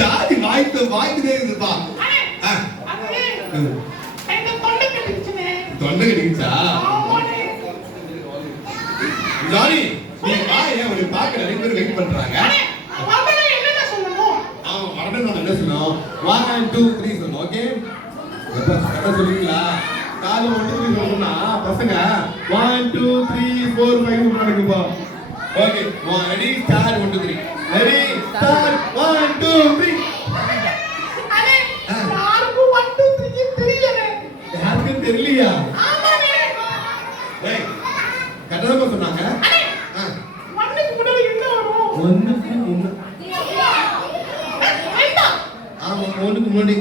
ஜாதி வாய்க்குதே இருக்குப்பா. தொண்டை கட்டிக்கிச்சா? ஜானி நீ வா, ஏன் உன்னை பார்க்க நிறைய பேர் வெயிட் பண்றாங்க. வரணும் என்ன சொல்லணும்? 1 2 3 சொல்லணும். ஓகே கரெக்டா சொல்லுவீங்களா? காலை 1 2 3 சொல்லணும்னா பசங்க 1 2 3 4 5 நடக்குப்பா. Okay ready start 1 2 3 ready start 1 2 3. அடே யாருக்கு 1 2 3 தெரியல. யாருக்கு தெரியலையா? ஆமாண்ணே. ஏய் கரெக்டா சொன்னாங்க. அடே ஒண்ணுக்கு முன்னாடி என்ன வரும்? ஒண்ணுக்கு முன்னாடி ஆமா ஒண்ணுக்கு முன்னாடி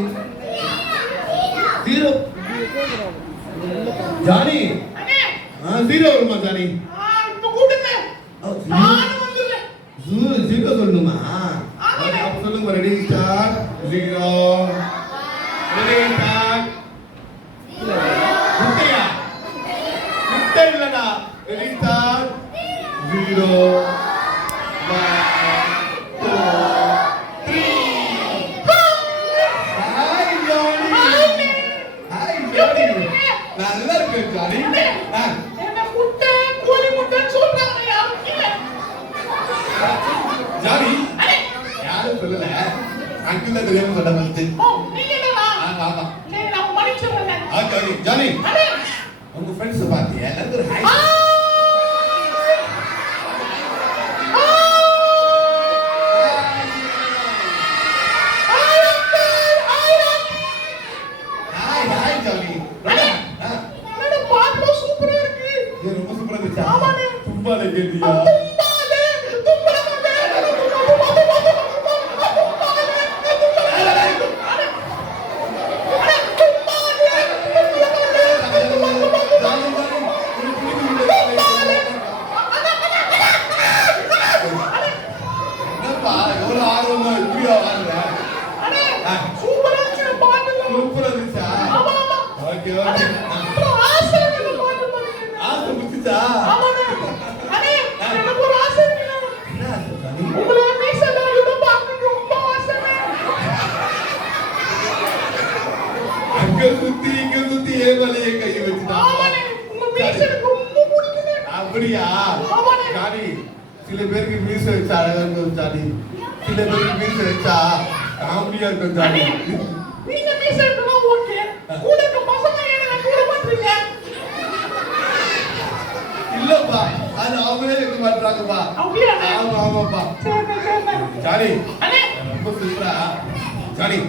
0. ஜானி அடே 0 வருமா ஜானி? இப்ப கூடுங்க. நான் வந்துறேன். 0 சொல்லணுமா? ஓகே அப்ப சொல்லுங்க. Ready start 0. Ready start. முட்டையா? முட்டை இல்லடா. Ready start 0 1 2 3. Hi Johnny. Hi Johnny. நல்லா இருக்கு ஜானி. என்ன முட்டை கோழி முட்டை சொல்றாங்க யாரும் இல்ல. ஜானி யாரும் சொல்லல. அங்கிள் தான் தெரியாம சொல்ல வந்து. ஓ நீங்க என்னடா? ஆமா. சரி நான் மன்னிச்சிடுறேன். ஓகே ஜானி அடே உங்க ஃப்ரெண்ட்ஸ் பாத்தியா? எல்லாரும் ஒரு ஹாய். Hi hi Johnny. என்னடா பாட்டு சூப்பரா இருக்கு. இது ரொம்ப சூப்பரா இருந்துச்சு. ஆமாண்ணே. தும்பால கேட்டியா? என்னப்பா எவ்வளவு ஆர்வமா இப்படியா வாங்குற? சூப்பரா இருக்கு பாட்டு. சூப்பரா இருந்துச்சா? ஆமா ஆமா. Okay okay. ஆசை இருக்கு பாட்டு பாடுங்க. ஆசை முடிச்சுச்சா? ஆமாண்ணே. அடே எனக்கு ஒரு ஆசை இருக்கு. என்ன ஆசை ஜானி? உங்களை மீசையோட பார்க்க ரொம்ப ஆசைங்க. அங்க சுத்தி இங்க சுத்தி ஏவலையே கை வச்சுட்டான். ஆமாண்ணே. உங்க மீசை எனக்கு ரொம்ப பிடிக்குது. அப்படியா? ஆமாண்ணே. ஜானி சில பேருக்கு மீச வச்சா அழகா இருக்கும் ஜானி. சில பேருக்கு மீச வச்சா காமெடியா இருக்கும் ஜானி. நீங்க மீசை இருக்கணும் ஓகே. கூட இருக்க பசங்க என்ன கூட பண்றீங்க? இல்லப்பா அது அவங்களே வைக்க மாட்டாங்கப்பா. அப்படியாண்ணே? ஆமா ஆமாப்பா. சரி சரி. ஜானி அண்ணே ரொம்ப சூப்பரா. ஜானி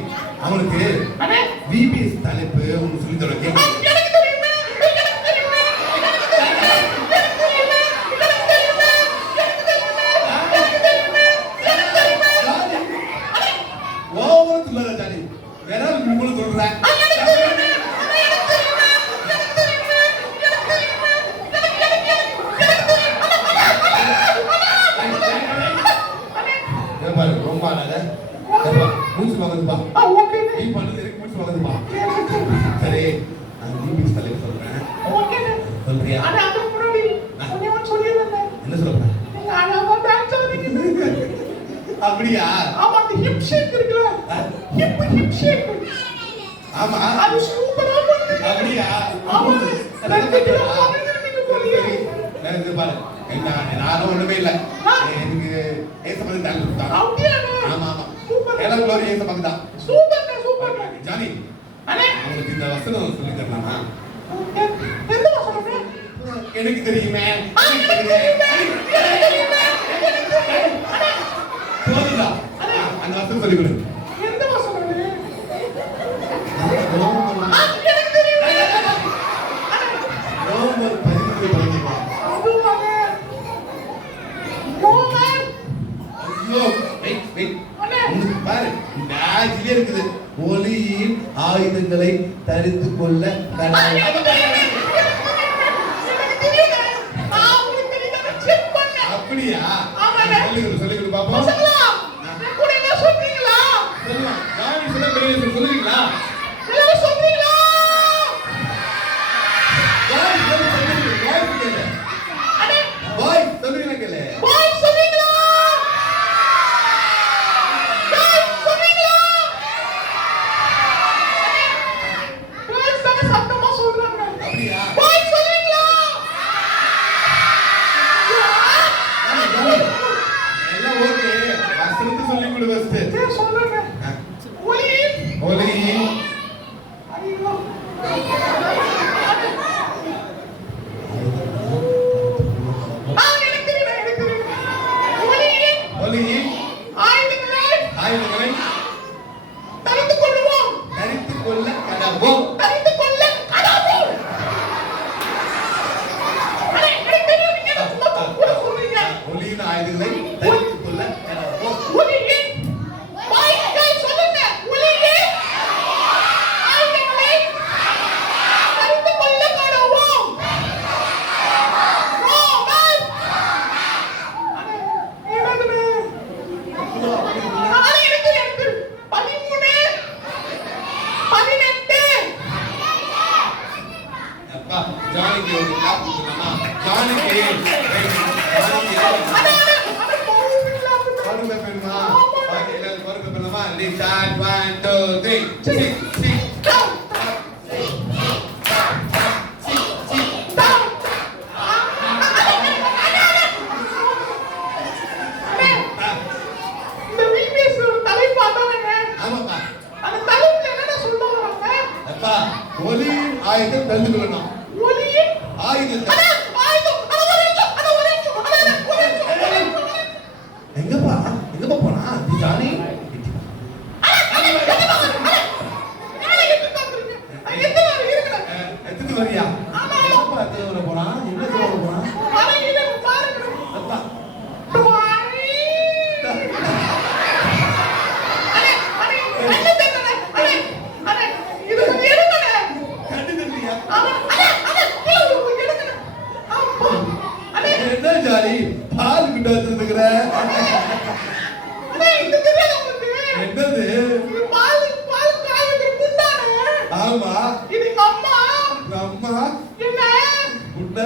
அவனுக்கு அண்ணே விபிஎஸ் தலைப்பு ஒன்று சொல்லி தர கேட்க. எனக்கு தெரியுமே. எனக்கு தெரியுமே. எனக்கு தெரியுமே. எனக்கு தெரியுமே. எனக்கு தெரியுமே. எனக்கு தெரியுமே. எனக்கு தெரியுமே. எனக்கு தெரியுமே. ஜானி ஓவரா சொல்லாத ஜானி. வேற ஒரு சொல்றேன். எனக்கு தெரியுமே. எனக்கு தெரியுமே. எனக்கு தெரியுமே. எனக்கு தெரியுமே. ஏப்பா ரொம்ப அழகா. மூச்சு வாங்குதுப்பா. ஓகே. நீ பண்ணது எனக்கு மூச்சு வாங்குதுப்பா. சரி நான் விபிஎஸ் தலைப்பு சொல்றேன். ஓகே. சொல்றியா? அட அதுக்கு முன்னாடி கொஞ்சம் சொல்லிடுறேன். என்ன சொல்ற? நீங்க அழகா டான்ஸ் ஆடுறீங்க. அப்படியா? ஆமா அந்த ஹிப் ஷேக் இருக்குல்ல? ஹிப் ஷேக். ஆமா அது சூப்பரா பண்ணுங்க. அப்படியா? ஆமா. ரெண்டு நீங்க போறீங்க. இது பாரு நானும் ஒண்ணுமே இல்ல. எனக்கு ஏசப்பதி தான் கொடுத்தான். அப்படியாண்ணே? ஆமா ஆமா. சூப்பர். எல்லாம் குளோரி ஏசப்பதி தான். சூப்பர்ண்ணே சூப்பர்ண்ணே. ஜானி அண்ணே உங்களுக்கு இந்த வசனம் சொல்லி தரலாமா? எந்த வசனமே? எனக்கு தெரியுமே. எனக்கு தெரியுமே. எனக்கு தெரியுமே. எனக்கு தெரியுமே. அண்ணே போதுடா. அந்த வசனம் சொல்லி கொடு. எந்த வசனமே? ரோமர் எனக்கு தெரியுமே. ரோமர் 12:15. அதுவாங்க. ரோமன். ஐயோ வெயிட் அண்ணே பாரு மேஜிலே இருக்குது. ஒளியின் ஆயுதங்களை தரித்து கொள்ள கடவுள். அப்படியா? சொல்லி கொடு பாப்போம். சொல்லுங்க. ஜானி சொல்ல பெரிய சொல்லுவீங்களா? ஜானி சொல்லுங்க. பாய் சொல்லுங்க கேளு. சொல்லுங்க. எழுத்து சொல்லி கொடு ஃபர்ஸ்ட். சரி சொல்றேன். ஒலி. ஒலி. ஐயோ. எனக்கு தெரியும். ஒலி. ஒலி. ஆயுதங்களை. ஆயுதங்களை. தரித்துக் கொள்வோம். தரித்துக் கொள்ள கடவோம். தரித்துக் கொள்ள கடவோம். எனக்கு தெரியும் நீங்க கூட சொல்றீங்க. ஒலியின் ஆயுதங்களை தரித்துக் கொள்ள கடவோம். ஒலியே. வாய்கள் சொல்லுங்க. ஒலியே. ஆயுதங்களை தரித்துக் கொள்ள கடவோம். ரோமன். என்னதுமே? எனக்கு 13 18 அப்பா ஜானிக்கு ஒரு கிளாப் கொடுக்கலாமா? ஜானிக்கு பொறுமை பெருமா. பாக்கி எல்லாரும் பொறுமை பெருமா. ஸ்டார்ட் 1 2 3 6 இந்த வீடியோஸ் தலைப்பு அதானே? ஆமாப்பா. அந்த தலைப்புல என்னடா சொல்றாங்க? அப்பா ஒலி ஆயுதம் தந்துக்கணும். ஒலி. ஆயுதத்தை ஆயுதம். அட ஒரே நிமிஷம். எங்கப்பா போனா நீ ஜானி? எடுத்துட்டு வரியா? எங்கப்பா எடுத்துட்டு வர போனா? என்ன சொல்ல போனா? அப்பா கண்டு தெரியலையா? என்ன ஜாலி பால் கிட்ட வச்சிருக்கிற? என்னது? ஆமா அம்மா உன்ன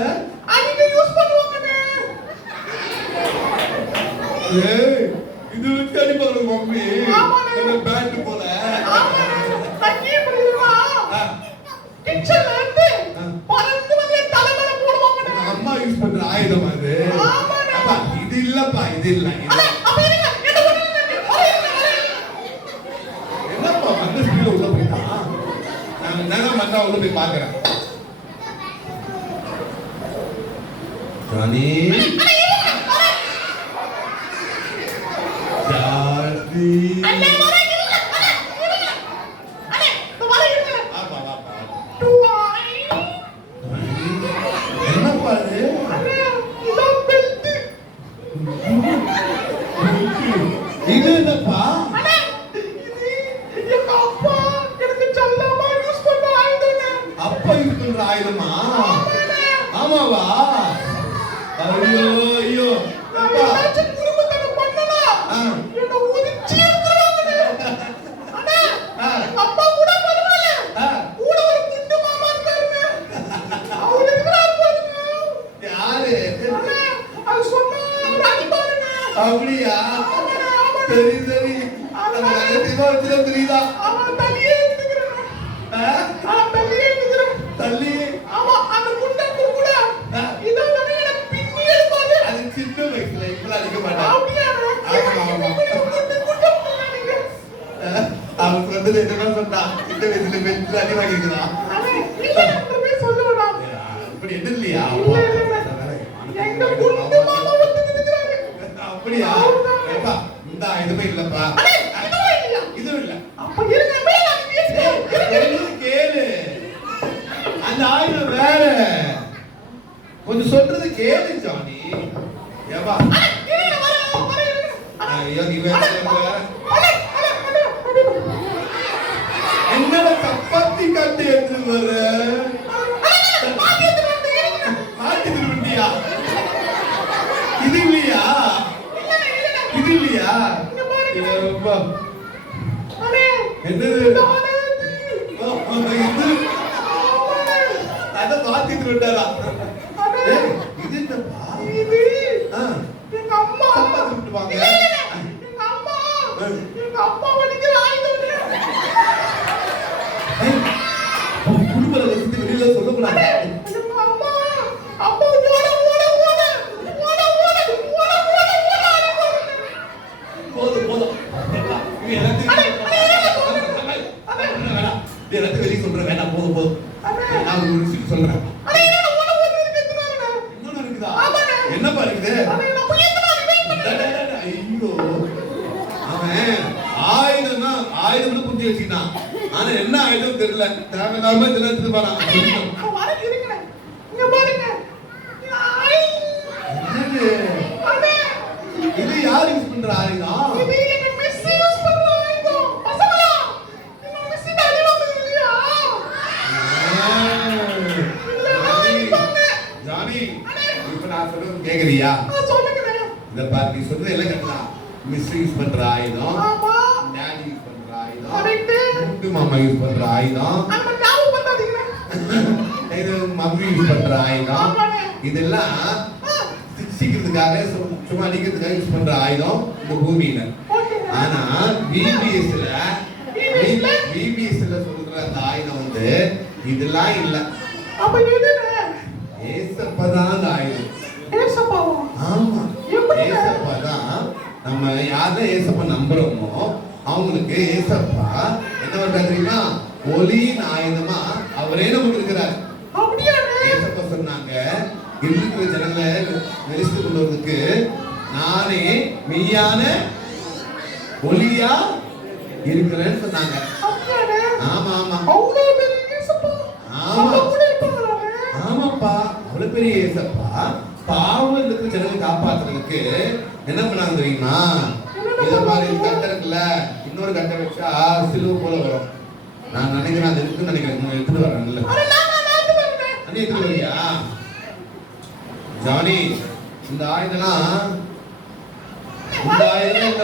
ஏய் இது வச்சு அடிப்பாங்க மம்மி. என்ன பேண்ட் போல. அம்மா யூஸ் பண்ற ஆயுதம் அது. அப்பா இது இல்லப்பா இது இல்ல. என்னப்பா அந்த ஸ்பீட்ல உள்ள போயிட்டான். நான் நேரம் வந்தா உள்ள போய் பாக்குறேன். ஜானி ஜானி ஆப்பா ஆப்பா என்னப்பா இது? இது என்னப்பா? அப்பா யூஸ் பண்ற ஆயுதமா? ஆமாவா? ஐயோ ஐயோ அப்பா யாரு? அப்படியா? சரி சரி. அந்த ரகசியமா வச்சுதான் தெரியுதா? தள்ளி அது சின்ன வயசுல இப்பெல்லாம் அடிக்க மாட்டான். அவன் சொன்னது என்னன்னா சொன்னான் சின்ன வயசுல பெற்று அடி வாங்கிருக்கிறான். அப்படி என்ன இல்லையா? அப்படியா? ஏப்பா இந்த ஆயுதமே இல்லப்பா. இதுவும் இல்ல. கேளு அந்த ஆயுதம் வேற. கொஞ்சம் சொல்றது கேளு ஜானி. ஏப்பா ஐயோ நீ வேற என்னோட சப்பாத்தி கட்டு எடுத்து வர மாட்டி திரும்பியா? இது இல்லையா? இது இல்லையா? ரொம்ப என்னது? அத மாத்திட்டு விட்டாரா? இது என்னப்பா? சப்பாத்தி விட்டுவாங்க. குடும்ப ரகசியத்தை வெளியில சொல்லக்கூடாது. போதும் போதும் இது எல்லாத்துக்கும் வேணாம் இது எல்லாத்துக்கும் வெளியே சொல்றேன் வேணாம் போதும் போதும் நான் ஒரு விஷயம் சொல்றேன் இன்னொன்னு இருக்குதா என்னப்பா இருக்குது ஐயோ அவன் ஆயுதம் புரிஞ்சு வச்சுக்கிட்டான் ஆனா என்ன ஆயுதம் தெரியல தேவையில்லாம தினத்துக்கு போறான் இது யார் யூஸ் பண்ற ஆயுதம் ஜானி இப்ப நான் சொல்றது கேக்குறியா இந்த பாரு நீ சொல்றது எல்லாம் கரெக்டா மிஸ் யூஸ் பண்ற ஆயுதம் டாடி யூஸ் பண்ற ஆயுதம் குண்டு மாமா யூஸ் பண்ற ஆயுதம் இது மம்மி யூஸ் பண்ற ஆயுதம் இதெல்லாம் சிக்ஸிக்கிறதுக்காக சும்மா அடிக்கிறதுக்காக யூஸ் பண்ற ஆயுதம் இந்த பூமியில ஆனா விபிஎஸ்ல சொல்ற அந்த ஆயுதம் வந்து இதெல்லாம் இல்ல ஏசப்பதான் அந்த ஆயுதம் ஆமா ஏசப்பாதான் நம்ம யாரை ஏசப்பா நம்புறோமோ அவங்களுக்கு ஏசப்பா என்ன பண்றாரு தெரியுமா ஒளியின் ஆயுதமா அவரே நமக்கு இருக்கிறார் ஏசப்பா சொன்னாங்க இருக்கிற ஜனங்களை வெளிச்சு கொண்டு வரதுக்கு நானே மெய்யான ஒளியா இருக்கிறேன்னு சொன்னாங்க ஆமா ஆமா ஆமா ஆமாப்பா அவ்வளவு பெரிய ஏசப்பா பாவம் இருக்கிற ஜனங்களை காப்பாத்துறதுக்கு என்ன பண்ணாங்க தெரியுமா இத மாதிரி கட்டை இருக்குல்ல இன்னொரு கட்டை வச்சா சிலுவை போல வரும் நான் நினைக்கிறேன் அது இருக்குன்னு நினைக்கிறேன் எடுத்துட்டு வரேன்ல அண்ணி எடுத்துட்டு வரியா ஜானி இந்த ஆயுதம்லாம் இந்த ஆயுதம்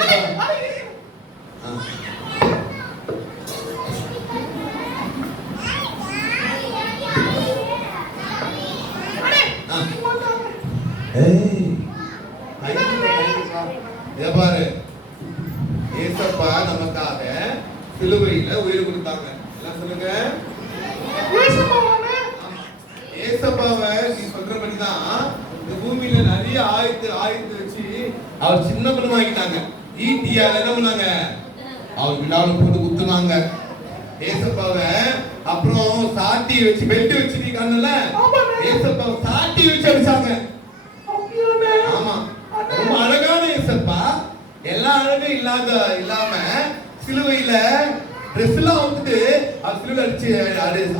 பாரு ஏசப்பா நமக்காக சிலுவையில உயிர் கொடுத்தாங்க எல்லாம் சொல்லுங்க ஏசப்பாவை நீ சொல்றபடிதான் இந்த பூமியில நிறைய ஆயத்து வச்சு அவர் சின்ன படமாக்கிட்டாங்க ஈட்டியால என்ன பண்ணாங்க அவர் விழாவில போட்டு குத்துனாங்க ஏசப்பாவை அப்புறம் சாட்டி வச்சு பெல்ட் வச்சு நீ காணல ஏசப்பாவை சாட்டி வச்சு அடிச்சாங்க ஆமா ரொம்ப அழகான ஏசப்பா எல்லா அழகும் இல்லாம சிலுவையில ட்ரெஸ் எல்லாம் வந்துட்டு அவர் சிலுவை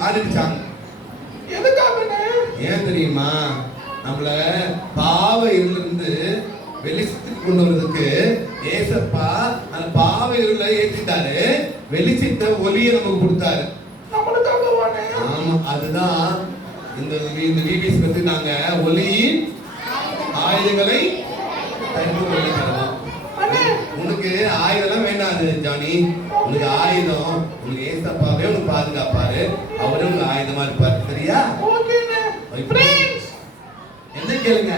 அடிச்சாங்க ஏன் தெரியுமா நம்மள பாவ இருளிலிருந்து வெளிச்சத்துக்கு கொண்டு வர்றதுக்கு ஏசப்பா அந்த பாவ இருளை ஏற்றிட்டாரு வெளிச்சத்தை ஒளியை நமக்கு கொடுத்தாரு ஆமா அதுதான் இந்த விபிஎஸ் பத்தி நாங்க ஒளியின் ஆயுதங்களை உனக்கு ஆயுதம் வேண்டாது ஜானி உனக்கு ஆயுதம் உனக்கு ஏசப்பாவே உனக்கு பாதுகாப்பாரு அவரே உனக்கு ஆயுதமா இருப்பாரு சரியா என்ன கேளுங்க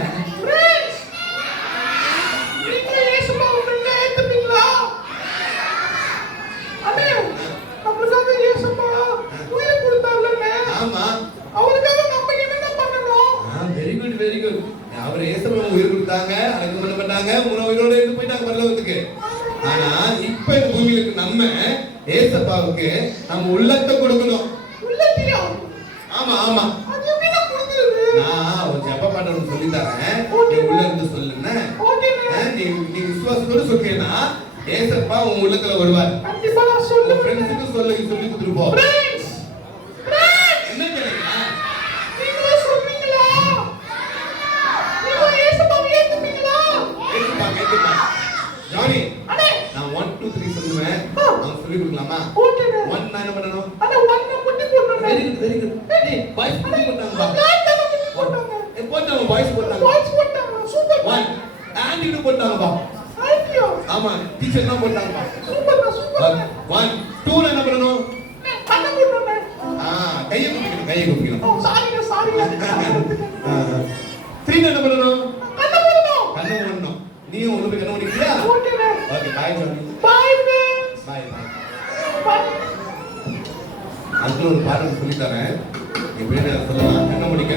ஆமா வெரி குட் வெரி குட் அவர் ஏசப்பா உயிர் கொடுத்தாங்க அடக்கம் பண்ணப்பட்டாங்க உயிரோட இருந்து போயிட்டாங்க பரலோகத்துக்கு ஆனா இப்ப இந்த பூமியில இருக்கு நம்ம ஏசப்பாவுக்கு நம்ம உள்ளத்தை கொடுக்கணும் ஆமா ஆமா நான் ஒரு ஜெப பாடம் சொல்லி தரேன் நீ உள்ள இருந்து சொல்லுங்க நீ விசுவாசத்தோட சொல்றீங்கன்னா ஏசப்பா உன் உள்ளத்துல வருவார் உன் ஃப்ரெண்ட்ஸுக்கு சொல்லி கொடுத்துட்டு போ என்ன கேளுங்க ஜானி நான் 1 2 3 சொல்லுவேன் நான் சொல்லி கொடுக்கலாமா 1 நான் என்ன பண்ணனும் வெரி குட் வெரி குட் ஏய் வாய்ஸ் போட்டாங்க போட்டாங்க வாய்ஸ் போட்டாங்க சூப்பர் 1 ஹேண்ட் இது போட்டாங்க பா ஆமா டீச்சர் தான் போட்டாங்க சூப்பர் 1 2 என்ன பண்ணனும் கையை குப்பிக்கணும் சாரி 3 என்ன பண்ணனும் கண்ணு மூடணும் நீ ஒண்ணு போய் கண்ணு மூடிக்கிறியா ஓகே பை பை அதுக்கு ஒரு பாடம் சொல்லி தரேன் எப்படி சொல்லலாம் கண்ணு மூடிக்க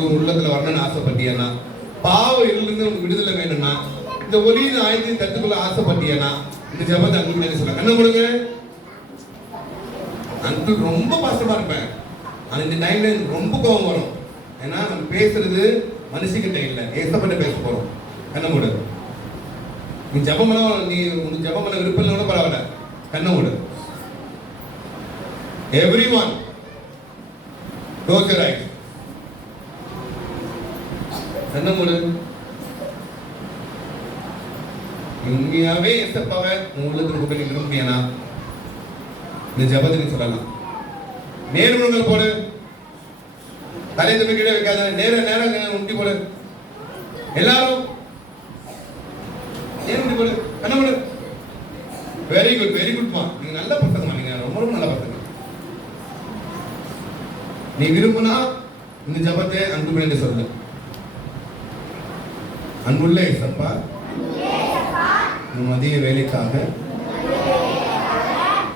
உங்க உள்ளத்துல வரணும்னு ஆசைப்பட்டியனா, பாவ இருளிலிருந்து உங்களுக்கு விடுதலை வேணும்னா, இந்த ஒளியின் ஆயத்தை தட்டுக்குள்ள ஆசைப்பட்டியனா, இந்த ஜெபத்தை அன்பு என்ன சொல்ல கண்ண முடுங்க. அங்கிள் ரொம்ப பாசமா இருப்பேன், ஆனா இந்த டைம்ல எனக்கு ரொம்ப கோபம் வரும். ஏன்னா நம்ம பேசுறது மனுஷங்கிட்ட இல்லை, ஏசப்பட்ட பேச போறோம். கண்ண மூடு. நீ ஜபமெல்லாம் உனக்கு ஜபம் பண்ண விருப்பம் இல்லை கூட பரவாயில்ல, கண்ண மூடு. Everyone close your eyes. கண்ண மூடு. உண்மையாவே ஏசப்பாவை உங்களுக்கு கூட்ட நீ விரும்பினா இந்த ஜபத்தை நீ சொல்லலாம். நேர்முகங்கள் போடு, தலை தம்பி கீழே வைக்காத, நேரம் உண்டி போடு. எல்லாரும் ஏன் உண்டி போடு, கண்ண போடு. வெரி குட்மா. நீங்க நல்ல பசங்கம்மா, நீங்க ரொம்ப ரொம்ப நல்ல பசங்க. நீ விரும்புனா இந்த ஜபத்தை அன்பு பண்ணி சொல்லு. அன்புள்ள ஏசப்பா, மதிய வேலைக்காக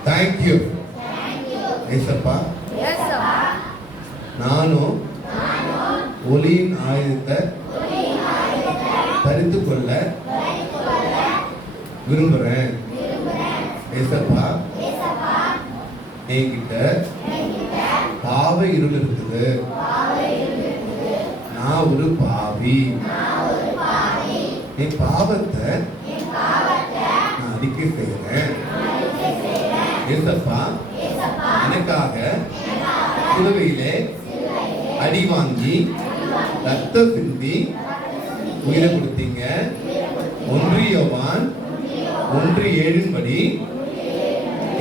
தேங்க்யூ ஏசப்பா. நானும் ஒளியின் ஆயுதத்தை தரித்து கொள்ள விரும்புறேன் ஏசப்பா. என்கிட்ட பாவ இருள் இருக்குது, நான் ஒரு பாவி. என் பாவத்தை நான் அறிக்கை செய்யறேன் ஏசப்பா. எனக்காக சிலுவையிலே அடி வாங்கி ரத்தம் சிந்தி உயிரை கொடுத்தீங்க. 1 யோவான் 1:7 படி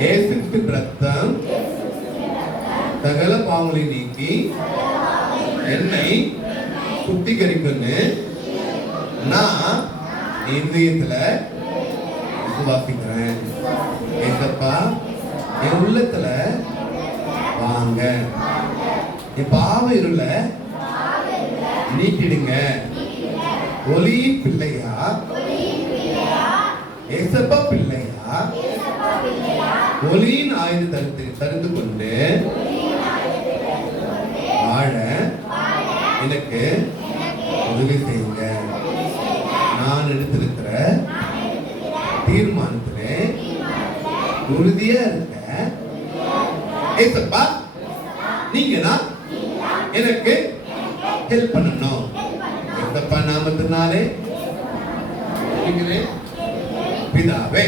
இயேசுவின் ரத்தம் சகல பாவங்களை நீக்கி என்னை சுத்திகரிக்குன்னு நான் இதயத்துல விசுவாசிக்கிறேன் ஏசப்பா. என் உள்ளத்துல வாங்க, என் பாவ இருள நீக்கிடுங்க. ஒளியின் பிள்ளையா ஏசப்பா, பிள்ளையா ஒளியின் ஆயுதத்தை தரித்து கொண்டு வாழ எனக்கு உதவி செய்யுங்க. நான் எடுத்திருக்கிற தீர்மானத்திலே உறுதியா இருக்க ஏசப்பா. நீங்க தான் எனக்கு ஹெல்ப் பண்ணணும் ஏசப்பா. நாமத்தினாலே பிதாவே,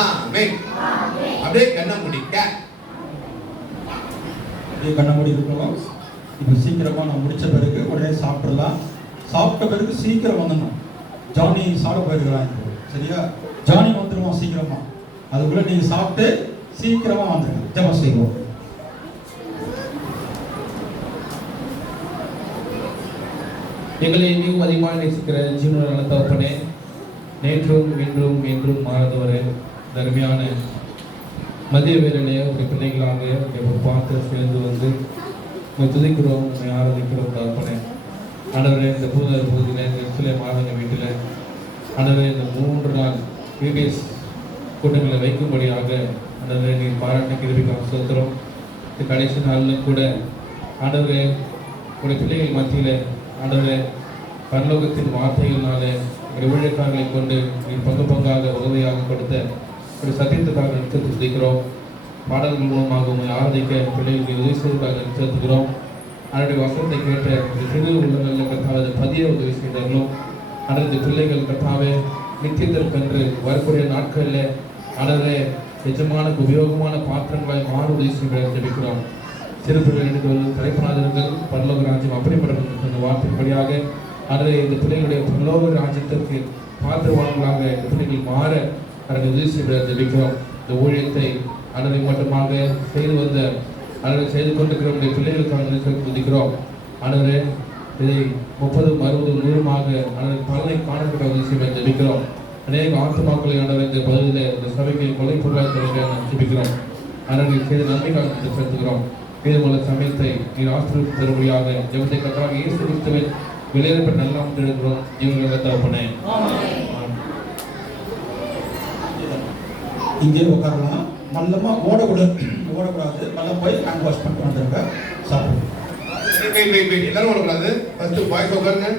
ஆமென். அப்படியே கண்ண முடிக்க. கண்ண மூடி இருக்கணும். இப்போ சீக்கிரமா நான் முடிச்ச பிறகு உடனே சாப்பிடலாம். சாப்பிட்ட பிறகு சீக்கிரம் வந்துடணும். ஜானி சாப்பிட போயிருக்கிறான் இப்போ, சரியா? ஜானி வந்துடுவோம் சீக்கிரமா. அதுக்குள்ள நீங்க சாப்பிட்டு சீக்கிரமா வந்துடுங்க. ஜெபம் செய்வோம். எங்களை மிகவும் அதிகமாக நேசிக்கிற ஜீவனுள்ள நல்ல தகப்பனே, நேற்றும் இன்றும் என்றும் மாறாதவரே, தர்மையான மதிய வேலையிலே உடைய பிள்ளைகளாக உடைய பார்த்து சேர்ந்து வந்து உங்களை துதிக்கிறோம், உங்களை ஆராதிக்கிறோம் தகப்பனே. ஆண்டவரே, இந்த பூதர் பகுதியில் இந்த சிலை மாதங்க வீட்டில் ஆண்டவரே இந்த 3 நாள் பிபிஎஸ் கூட்டங்களை வைக்கும்படியாக ஆண்டவரே நீர் பாராட்ட கிருபிக்காக சோத்திரம். இந்த கடைசி நாளிலும் கூட ஆண்டவரே உடைய பிள்ளைகள் மத்தியில் ஆண்டவரே பரலோகத்தின் வார்த்தைகளாலே ஊழியக்காரர்களை கொண்டு நீர் பங்காக உதவியாக கொடுத்த ஒரு சத்தியத்துக்காக நிறுத்தி துதிக்கிறோம். பாடல்கள் மூலமாக உங்களை ஆராதிக்க பிள்ளைகளுக்கு உதவி செய்வதற்காக நிறுத்துகிறோம். அவருடைய வசனத்தை கேட்ட இந்த சிறு உள்ளங்களில் கத்தாவது பதிய உதவி செய்தார்களும் அனைத்து பிள்ளைகள் கத்தாவே நித்தியத்திற்கென்று வரக்கூடிய நாட்களில் அனவே நிஜமான உபயோகமான பாத்திரங்களாய் மாறு உதவி செய்ய ஜெபிக்கிறோம். சிறு பிள்ளைகள் தலைப்பனாதர்கள் பரலோக ராஜ்யம் அப்படிப்பட்ட இந்த வார்த்தைப்படியாக அதை இந்த பிள்ளைகளுடைய பரலோக ராஜ்யத்திற்கு பாத்திரவான்களாக இந்த பிள்ளைகள் மாற அதனை உதவி செய்ய ஜெபிக்கிறோம். இந்த ஊழியத்தை அதனை மட்டுமாக செய்து வந்த அதனை செய்து கொண்டிருக்கிற பிள்ளைகளுக்காக துதிக்கிறோம். ஆனவரே இதை 30, 60, 100மாக அதனை பலனை காணப்பட்ட உதவி செய்ய ஜெபிக்கிறோம். அநேக ஆத்மாக்களை ஆனவர் இந்த பகுதியில் இந்த சபைக்கு கொலை பொருளாதார ஜெபிக்கிறோம். அதனை செய்த நன்மைக்காக செலுத்துகிறோம். மீதமுள்ள சமயத்தை நீர் ஆசிரியர் தருமையாக ஜெபத்தை கற்றாக இயேசு கிறிஸ்துவின் விலையேற்பட்ட நல்லாம் எழுதுகிறோம். இவங்களை தகப்பனே இங்கே உட்காரலாம். நல்லமா ஓடக்கூடாது. நல்லா போய் ஹேண்ட் வாஷ் பண்ணிட்டு வந்துருங்க. சாப்பிடுங்க. வெயிட் எல்லாரும் வரக்கூடாது. ஃபர்ஸ்ட் பாய்ஸ் உட்காருங்க.